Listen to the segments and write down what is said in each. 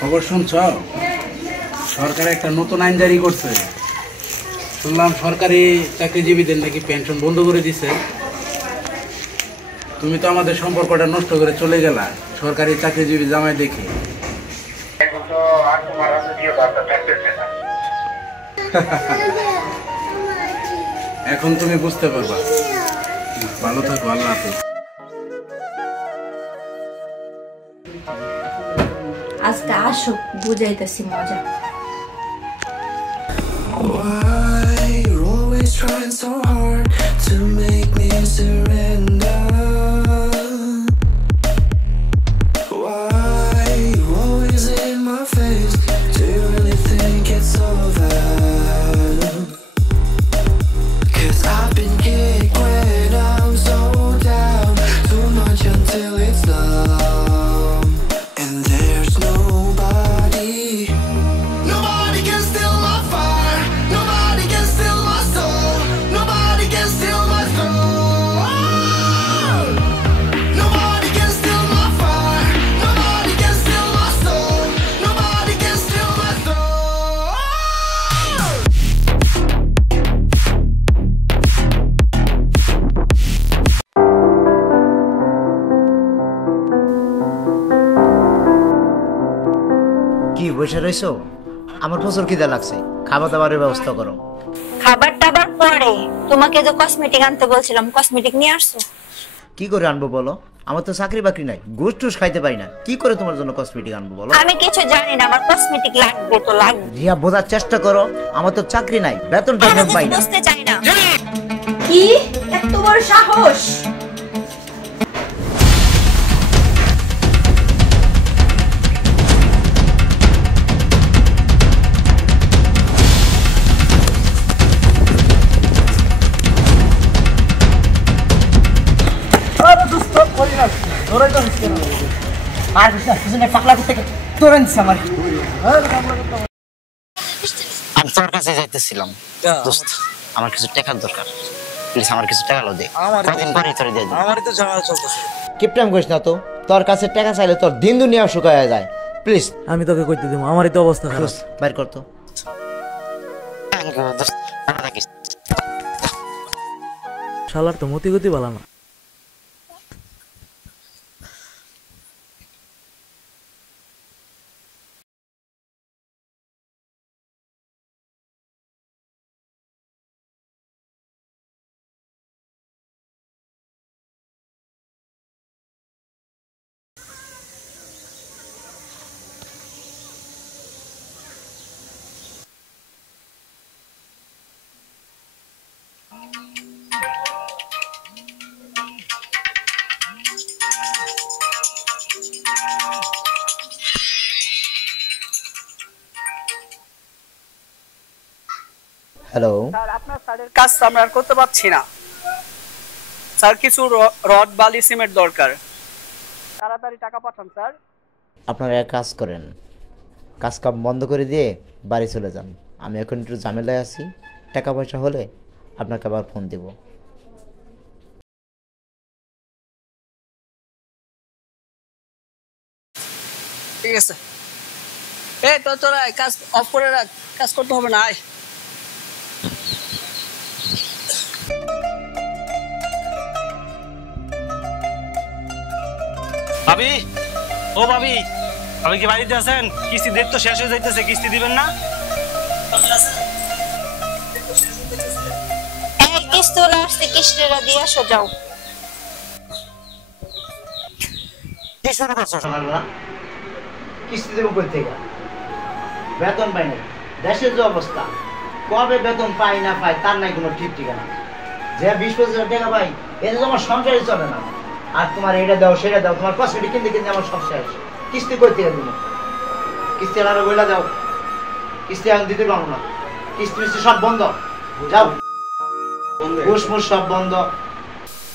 খবর শুনছ? সরকার একটা নতুন আইন জারি করছে। শুনলাম সরকারি চাকরিজীবীদের নাকি পেনশন বন্ধ করে দিছে। তুমি তো আমাদের সম্পর্কটা নষ্ট করে চলে গেলা সরকারি চাকরিজীবী জামাই দেখে। এখন তুমি বুঝতে পারবা। ভালো থাকো, আল্লাহ হাফেজ। আজকে আসো, বুঝাইতেছি মজা। Why you're always trying so hard to make me surrender? Why you always in my face? Do you really think it's over? 'Cause I've been kicked when I'm so down, too much until it's numb, and there's nobody can steal my fire. Nobody can steal my soul. Nobody can steal my soul. Nobody can steal my fire. Nobody can steal my soul. Nobody can steal my soul. কি বসে রইছো? আমার প্রচুর খিদা লাগছে, খাবার দাবারের ব্যবস্থা করো। খাবার টাবার পরে, তোমাকে যে কসমেটিক আনতে বলছিলাম, কসমেটিক নিয়ে আসছো? কি করে আনবো বলো? আমার তো চাকরি বাকরি নাই, ঘুষ টুস খাইতে পারি না। কি করে তোমার জন্য কসমেটিক আনবো বলো? আমি কিছু জানি না, আমার কসমেটিক লাগবে তো লাগবে। রিয়া, বোঝার চেষ্টা করো, আমার তো চাকরি নাই, বেতনটা পাই না। বুঝতে চাই না। কি এত বড় সাহস? আমি তোর কাছে যাইতেছিলাম, দোস্ত আমার কিছু টাকার দরকার, প্লিজ আমার কিছু টাকা দে। কদিন পরে তোরে দিয়ে দিই। আমারই তো ঝামেলা চলতেছে। কিপটাম করিস না তো, তোর কাছে টাকা চাইলে তোর দিন দুনিয়া শুকায়া যায়। প্লিজ আমি তোকে কইতে দেবো, আমারই তো অবস্থা খারাপ। বাইর কর তো। শালার তো মতি গতি ভালো না। হ্যালো স্যার, আপনার স্যারের কাজ আমরা আর করতে পারছি না স্যার। কিছু রড বালি সিমেন্ট দরকার, তাড়াতাড়ি টাকা পাঠান স্যার। আপনারা এক কাজ করেন, কাজ কাম বন্ধ করে দিয়ে বাড়ি চলে যান। আমি এখন একটু ঝামেলায় আছি, টাকা পয়সা হলে আপনাকে আবার ফোন দেব। ঠিক আছে, এই তো তোরা কাজ অফ করে রাখ, কাজ করতে হবে না। আয় ভাবি, ও ভাবি, আপনি কি বাড়িতে আছেন? কিস্তি দেখ তো শেষ হয়ে যাইতেছে, কিস্তি দিবেন না? এই কিস্তি ওরা আসছে, কিস্তিটা দিয়ে আসো যাও। কি শুরু করছো সকালবেলা? কিস্তি দেবো কই থেকে? বেতন পাই না, দেশের যে অবস্থা, কবে বেতন পাই না পাই তার নাই কোনো ঠিক ঠিকানা। যে 20-25 টাকা পাই, এতে তো আমার সংসারই চলে না। আর তোমার এটা দাও সেটা দাও, তোমার কসমেটিক কিনতে কিনতে আমার সব শেষ। কিস্তি কই থেকে দেবো? কিস্তি আলাদা বইলা দাও, কিস্তি আমি দিতে পারবো না। কিস্তি মিস্তি সব বন্ধ, যাও। ঘুষ মুষ সব বন্ধ।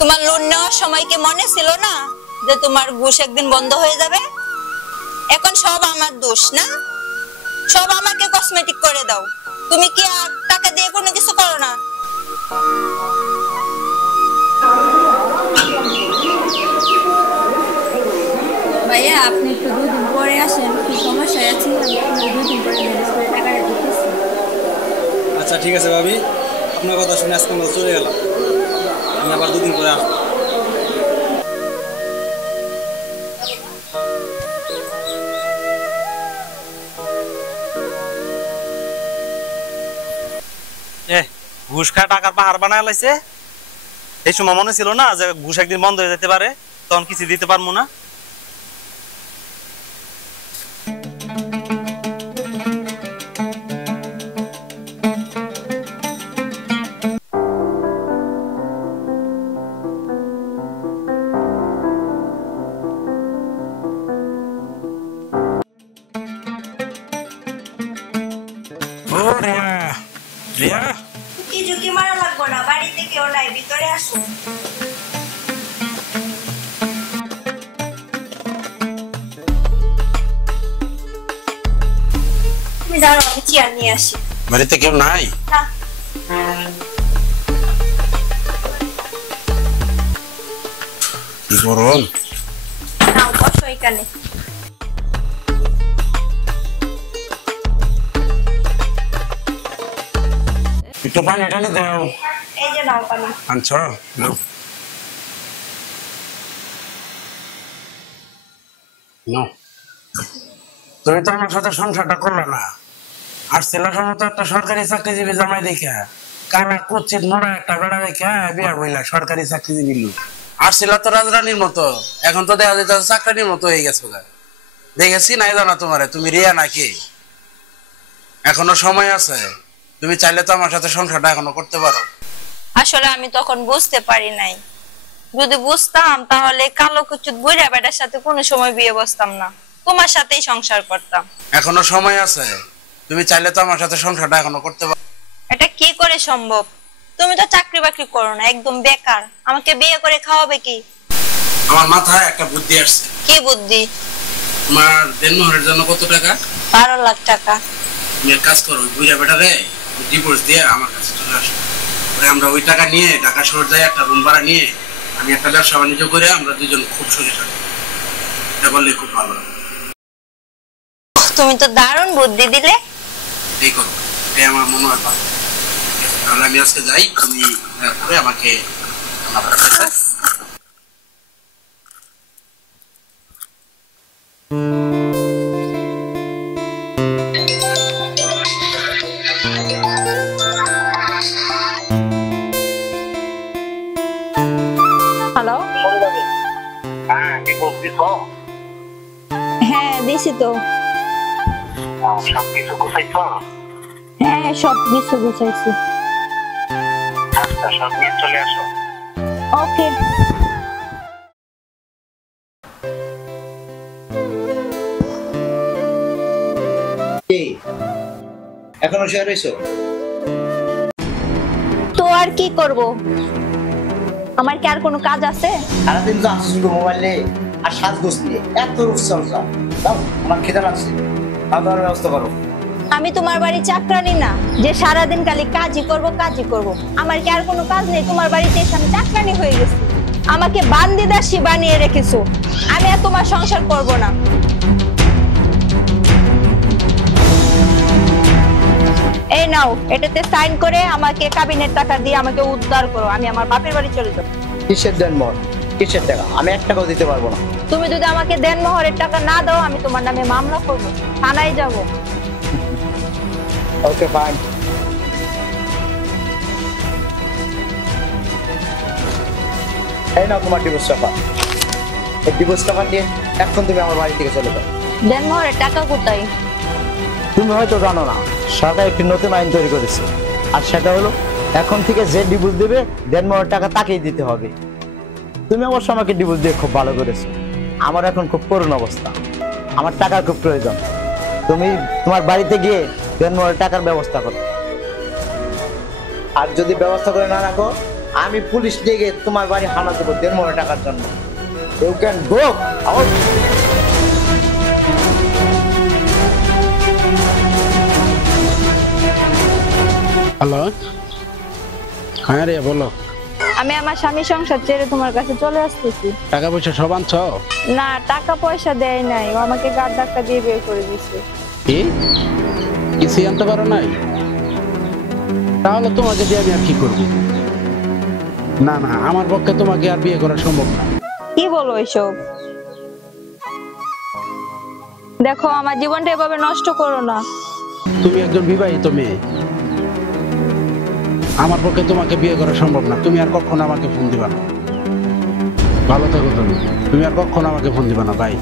তোমার লোন নেওয়ার সময় কি মনে ছিল না যে তোমার ঘুষ একদিন বন্ধ হয়ে যাবে? এখন সব আমার দোষ না? সব আমাকে কসমেটিক করে দাও। তুমি কি আর টাকা দিয়ে কোনো কিছু করো না? ভাইয়া, আপনি একটু দুদিন পরে আসেন, কি সমস্যা আছে আমি 2 দিন পরে ম্যানেজ করে টাকাটা দিতেছি। আচ্ছা ঠিক আছে ভাবি, আপনার কথা শুনে আজকে আমরা চলে গেলাম, আমি আবার 2 দিন পরে আসবো। ঘুষ খায় টাকার পাহাড় বানায় লাইছে। এই সময় মনে ছিল না যে ঘুষ একদিন বন্ধ হয়ে যেতে পারে, তখন কিছু দিতে পারবো না। ঝুঁকি মারা লাগবো না, বাড়িতে কেউ নাই, ভিতরে আসুন। তুমি দাঁড়াও, আমি চেয়ার নিয়ে আসি। বাড়িতে কেউ নাই? না। কি গরম। নাও বসো এখানে। একটু পানি টানি দাও। এই যে নাও পানি। আনছো? নাও নাও। তুমি তো আমার সাথে সংসারটা করলো না, আর ছেলেটার মতো একটা সরকারি চাকরিজীবী জামাই দেখে, কানা কুচিত মোড়া একটা বেড়া দেখে বিয়া বইলা সরকারি চাকরিজীবী লোক। আর ছিল তো রাজরানীর মতো, এখন তো দেখা যেত চাকরানির মতো হয়ে গেছে। দেখেছি নাই জানা তোমারে, তুমি রিয়া নাকি? এখনো সময় আছে, তুমি চাইলে তো আমার সাথে সংসারটা এখনো করতে পারো। আসলে আমি তখন বুঝতে পারি নাই, যদি বুঝতাম তাহলে কালো কুচুত বুইড়া বেটার সাথে কোনো সময় বিয়ে বসতাম না, তোমার সাথেই সংসার করতাম। এখনো সময় আছে, তুমি চাইলে তো আমার সাথে সংসারটা এখনো করতে পারো। এটা কি করে সম্ভব? তুমি তো চাকরি বাকরি করো না, একদম বেকার, আমাকে বিয়ে করে খাওয়াবে কি? আমার মাথায় একটা বুদ্ধি আসছে। কি বুদ্ধি? তোমার দেনমোহরের জন্য কত টাকা? 12 লাখ টাকা। তুমি এক কাজ করো, বুইড়া বেটারে ডিভোর্স দিয়ে আমার কাছে চলে আসো, আমরা ওই টাকা নিয়ে ঢাকা শহর যাই, একটা রুম ভাড়া নিয়ে আমি একটা ব্যবসা বাণিজ্য করে আমরা দুজন খুব সুখী থাকবো। এটা বললে খুব ভালো হবে। তুমি তো দারুণ বুদ্ধি দিলে। এই করো, এটাই আমার মনে হয় ভালো। তাহলে আমি আজকে যাই, তুমি পরে আমাকে হ্যালো। হ্যাঁ দিছি তো। সবকিছু গুছাইছো? হ্যাঁ সবকিছু গুছাইছি। আচ্ছা সব নিয়ে চলে আসো। ওকে। এখনো শুয়ে রইছো? তো আর কি করব, আমার কি আর কোনো কাজ আছে? সারাদিন তো আসো শুধু মোবাইলে আর সাজগোজ নিয়ে, এত রূপচর্চা। দাও, আমার খেতে লাগছে, খাওয়া দাওয়ার ব্যবস্থা করো। আমি তোমার বাড়ি চাকরানি না যে সারাদিন খালি কাজই করব কাজই করব। আমার কি আর কোনো কাজ নেই? তোমার বাড়িতে এসে আমি চাকরানি হয়ে গেছি, আমাকে বান্দিদাসী বানিয়ে রেখেছো। আমি আর তোমার সংসার করব না। এই নাও, এটাতে সাইন করে আমাকে কাবিনের টাকা দিয়ে আমাকে উদ্ধার করো, আমি আমার বাপের বাড়ি চলে যাব। কিসের দেনমোহর, কিসের টাকা? আমি 1 টাকাও দিতে পারবো না। তুমি যদি আমাকে দেনমোহরের টাকা না দাও, আমি তোমার নামে মামলা করব, থানায় যাব। Okay fine. এই নাও তোমার ডিভোর্স পেপার। এই ডিভোর্স পেপার নিয়ে এখন তুমি আমার বাড়ি থেকে চলে যাও। দেনমোহরের টাকা কোথায়? তুমি হয়তো জানো না, সরকার একটি নতুন আইন তৈরি করেছে, আর সেটা হলো এখন থেকে যে ডিভোর্স দেবে দেনমোহরের টাকা তাকেই দিতে হবে। তুমি অবশ্য আমাকে ডিভোর্স দিয়ে খুব ভালো করেছো, আমার এখন খুব করুণ অবস্থা, আমার টাকার খুব প্রয়োজন। তুমি তোমার বাড়িতে গিয়ে দেনমোহরের টাকার ব্যবস্থা করো, আর যদি ব্যবস্থা করে না রাখো আমি পুলিশ দিয়ে গিয়ে তোমার বাড়ি হানা দেবো দেনমোহরের টাকার জন্য। You can go out. Hello, হ্যাঁ রে বলো। আমি আমার স্বামী সংসার ছেড়ে তোমার কাছে চলে আসতেছি। টাকা পয়সা সব আনছ? না, টাকা পয়সা দেয় নাই, ও আমাকে গাড় ধাক্কা দিয়ে বের করে দিছে। কি কিছুই আনতে পারো নাই? তাহলে তোমাকে দিয়ে আমি আর কি করবো? না না, আমার পক্ষে তোমাকে আর বিয়ে করা সম্ভব না। কি বলো এসব? দেখো, আমার জীবনটা এভাবে নষ্ট করো না। তুমি একজন বিবাহিত মেয়ে, আমার পক্ষে তোমাকে বিয়ে করা সম্ভব না। তুমি আর কখনো আমাকে ফোন দিবা না। ভালো থাকো তুমি। তুমি আর কখনো আমাকে ফোন দিবা না। বাই।